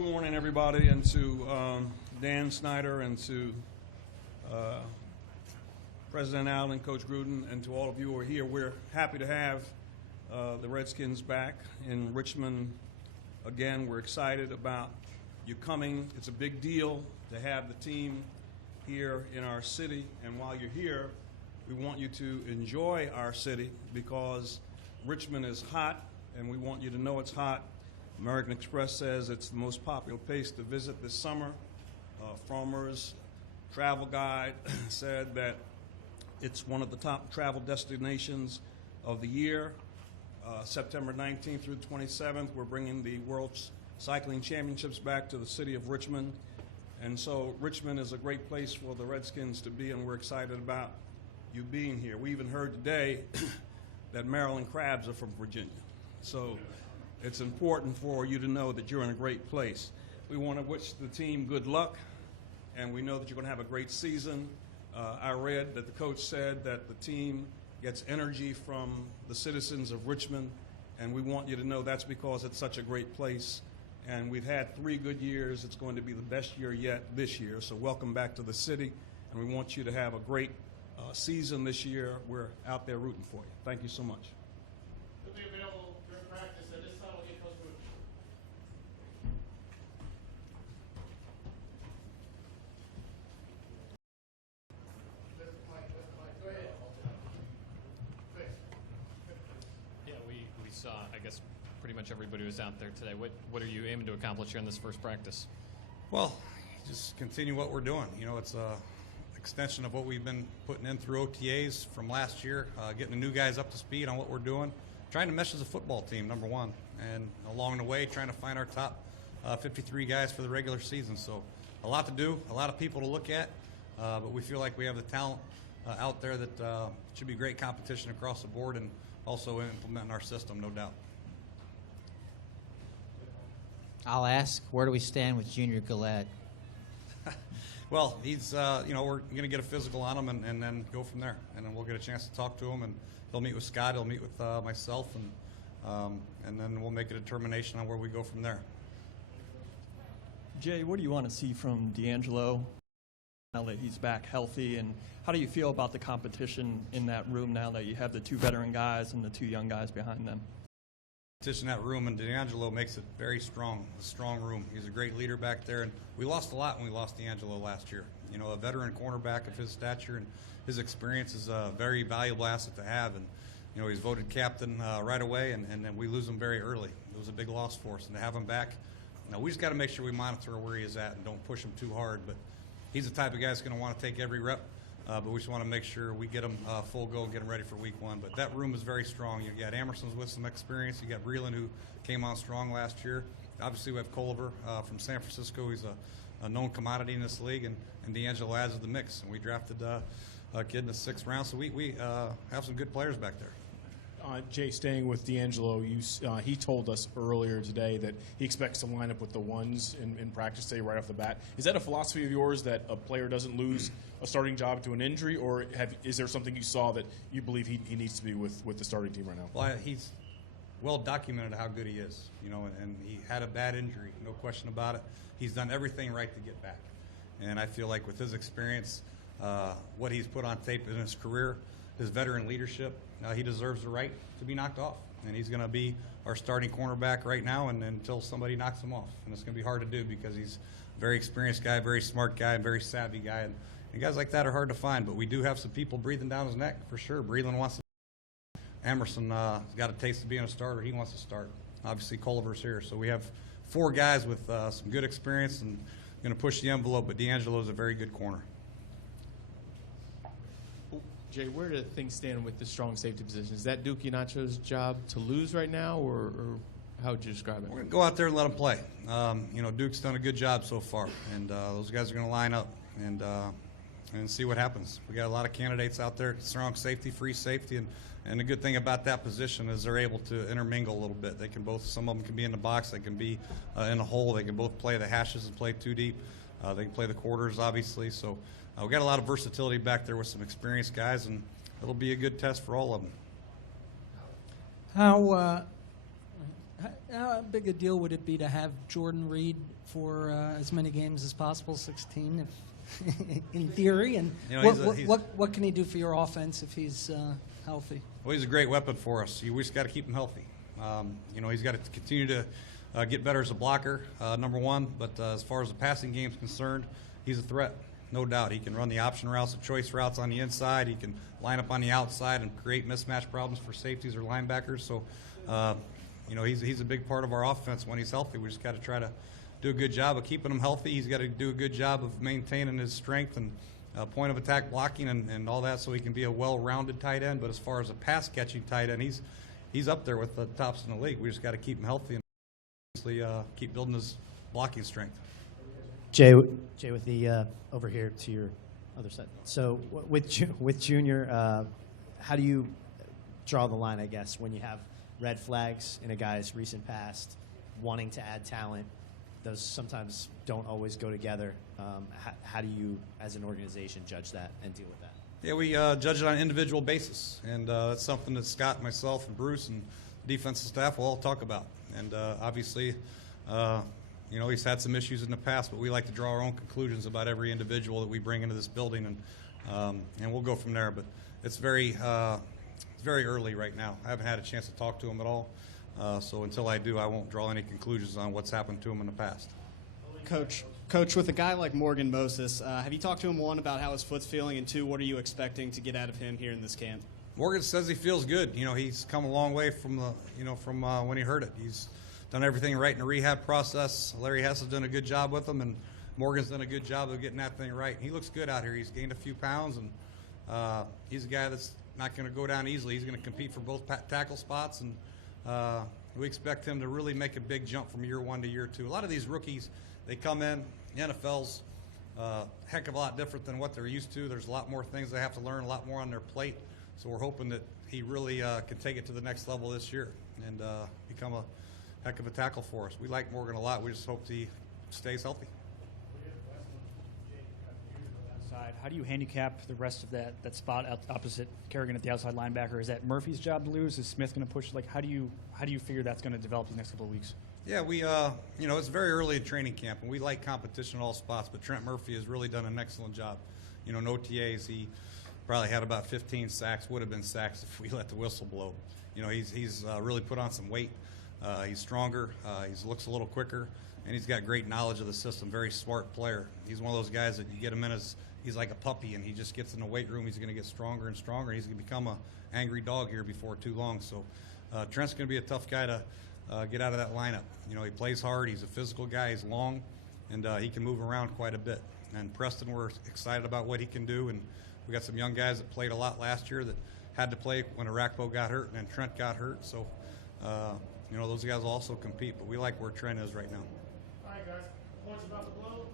Good morning, everybody, and to Dan Snyder and to President Allen, Coach Gruden, and to all of you who are here. We're happy to have the Redskins back in Richmond again. We're excited about you coming. It's a big deal to have the team here in our city, and while you're here, we want you to enjoy our city because Richmond is hot, and we want you to know it's hot. American Express says it's the most popular place to visit this summer. Farmer's Travel Guide said that it's one of the top travel destinations of the year. September 19th through the 27th, we're bringing the World Cycling Championships back to the city of Richmond. And so Richmond is a great place for the Redskins to be, and we're excited about you being here. We even heard today that Maryland crabs are from Virginia. So it's important for you to know that you're in a great place. We want to wish the team good luck, and we know that you're going to have a great season. I read that the coach said that the team gets energy from the citizens of Richmond, and we want you to know that's because it's such a great place. And we've had 3 good years. It's going to be the best year yet this year. So welcome back to the city, and we want you to have a great season this year. We're out there rooting for you. Thank you so much. He'll be available during practice. At this time, we'll get Coach Gruden. Go ahead. Yeah, we saw, I guess, pretty much everybody was out there today. What are you aiming to accomplish here in this first practice? Well, just continue what we're doing. You know, it's a extension of what we've been putting in through OTAs from last year, getting the new guys up to speed on what we're doing, trying to mesh as a football team, number one, and along the way trying to find our top 53 guys for the regular season. So a lot to do, a lot of people to look at, but we feel like we have the talent out there that should be great competition across the board and also implementing our system, no doubt. I'll ask, where do we stand with Junior Galette? Well, he's, we're going to get a physical on him and then go from there. And then we'll get a chance to talk to him, and he'll meet with Scott, he'll meet with myself, and then we'll make a determination on where we go from there. Jay, what do you want to see from D'Angelo now that he's back healthy, and how do you feel about the competition in that room now that you have the 2 veteran guys and the 2 young guys behind them? In that room, and D'Angelo makes it very strong, a strong room. He's a great leader back there, and we lost a lot when we lost D'Angelo last year. You know, a veteran cornerback of his stature and his experience is a very valuable asset to have, and you know, he's voted captain right away, and then we lose him very early. It was a big loss for us, and to have him back, now we just got to make sure we monitor where he is at and don't push him too hard, but he's the type of guy that's going to want to take every rep. But we just want to make sure we get him full go and get him ready for week 1. But that room is very strong. You got Amerson's with some experience. You got Breland, who came on strong last year. Obviously, we have Culliver from San Francisco. He's a known commodity in this league, and D'Angelo adds to the mix. And we drafted a kid in the 6th round, so we have some good players back there. Jay, staying with D'Angelo, he told us earlier today that he expects to line up with the ones in practice today right off the bat. Is that a philosophy of yours, that a player doesn't lose a starting job to an injury, or is there something you saw that you believe he needs to be with the starting team right now? Well, he's well documented how good he is, you know, and he had a bad injury, no question about it. He's done everything right to get back. And I feel like with his experience, what he's put on tape in his career, his veteran leadership, he deserves the right to be knocked off. And he's going to be our starting cornerback right now and until somebody knocks him off. And it's going to be hard to do because he's a very experienced guy, very smart guy, and very savvy guy. And guys like that are hard to find, but we do have some people breathing down his neck for sure. Breland wants to. Emerson has got a taste of being a starter. He wants to start. Obviously, Culliver's here. So we have 4 guys with some good experience and going to push the envelope, but D'Angelo is a very good corner. Jay, where do things stand with the strong safety position? Is that Duke Inacho's job to lose right now, or how would you describe it? We're going to go out there and let him play. Duke's done a good job so far, and those guys are going to line up and see what happens. We got a lot of candidates out there, strong safety, free safety, and the good thing about that position is they're able to intermingle a little bit. They can both, some of them can be in the box, they can be in the hole, they can both play the hashes and play 2 deep. They can play the quarters, obviously. So we got a lot of versatility back there with some experienced guys, and it'll be a good test for all of them. How big a deal would it be to have Jordan Reed for as many games as possible, 16, if, in theory? And You know, what can he do for your offense if he's healthy? Well, he's a great weapon for us. We just got to keep him healthy. You know, he's got to continue to get better as a blocker, number one. But as far as the passing game is concerned, he's a threat, no doubt. He can run the option routes, the choice routes on the inside. He can line up on the outside and create mismatch problems for safeties or linebackers. So, you know, he's a big part of our offense when he's healthy. We just got to try to do a good job of keeping him healthy. He's got to do a good job of maintaining his strength and point of attack blocking and all that, so he can be a well-rounded tight end. But as far as a pass-catching tight end, he's up there with the tops in the league. We just got to keep him healthy and obviously keep building his blocking strength. Jay, with the over here to your other side. So with Junior, how do you draw the line, I guess, when you have red flags in a guy's recent past, wanting to add talent? Those sometimes don't always go together. How do you, as an organization, judge that and deal with that? Yeah, we judge it on an individual basis, and that's something that Scott, myself, and Bruce, and the defensive staff will all talk about. And obviously, you know, he's had some issues in the past, but we like to draw our own conclusions about every individual that we bring into this building, and we'll go from there. But it's very early right now. I haven't had a chance to talk to him at all. So until I do, I won't draw any conclusions on what's happened to him in the past. Coach, with a guy like Morgan Moses, have you talked to him, one, about how his foot's feeling, and two, what are you expecting to get out of him here in this camp? Morgan says he feels good. You know, he's come a long way from when he hurt it. He's done everything right in the rehab process. Larry Hess has done a good job with him, and Morgan's done a good job of getting that thing right. He looks good out here. He's gained a few pounds, and he's a guy that's not going to go down easily. He's going to compete for both tackle spots, and we expect him to really make a big jump from year one to year two. A lot of these rookies, they come in, the NFL's a heck of a lot different than what they're used to. There's a lot more things they have to learn, a lot more on their plate. So we're hoping that he really can take it to the next level this year and become a heck of a tackle for us. We like Morgan a lot. We just hope he stays healthy. How do you handicap the rest of that spot opposite Kerrigan at the outside linebacker? Is that Murphy's job to lose? Is Smith going to push? Like, how do you figure that's going to develop these next couple of weeks? Yeah, we you know, it's very early in training camp, and we like competition in all spots. But Trent Murphy has really done an excellent job. You know, in OTAs, he probably had about 15 sacks. Would have been sacks if we let the whistle blow. You know, he's really put on some weight. He's stronger. He looks a little quicker, and he's got great knowledge of the system. Very smart player. He's one of those guys that you get him in as he's like a puppy, and he just gets in the weight room. He's going to get stronger and stronger. He's going to become an angry dog here before too long. So Trent's going to be a tough guy to get out of that lineup. You know, he plays hard. He's a physical guy. He's long, and he can move around quite a bit. And Preston, we're excited about what he can do. And we got some young guys that played a lot last year that had to play when Arakpo got hurt and then Trent got hurt. So, you know, those guys will also compete. But we like where Trent is right now. All right, guys. Points about the blow.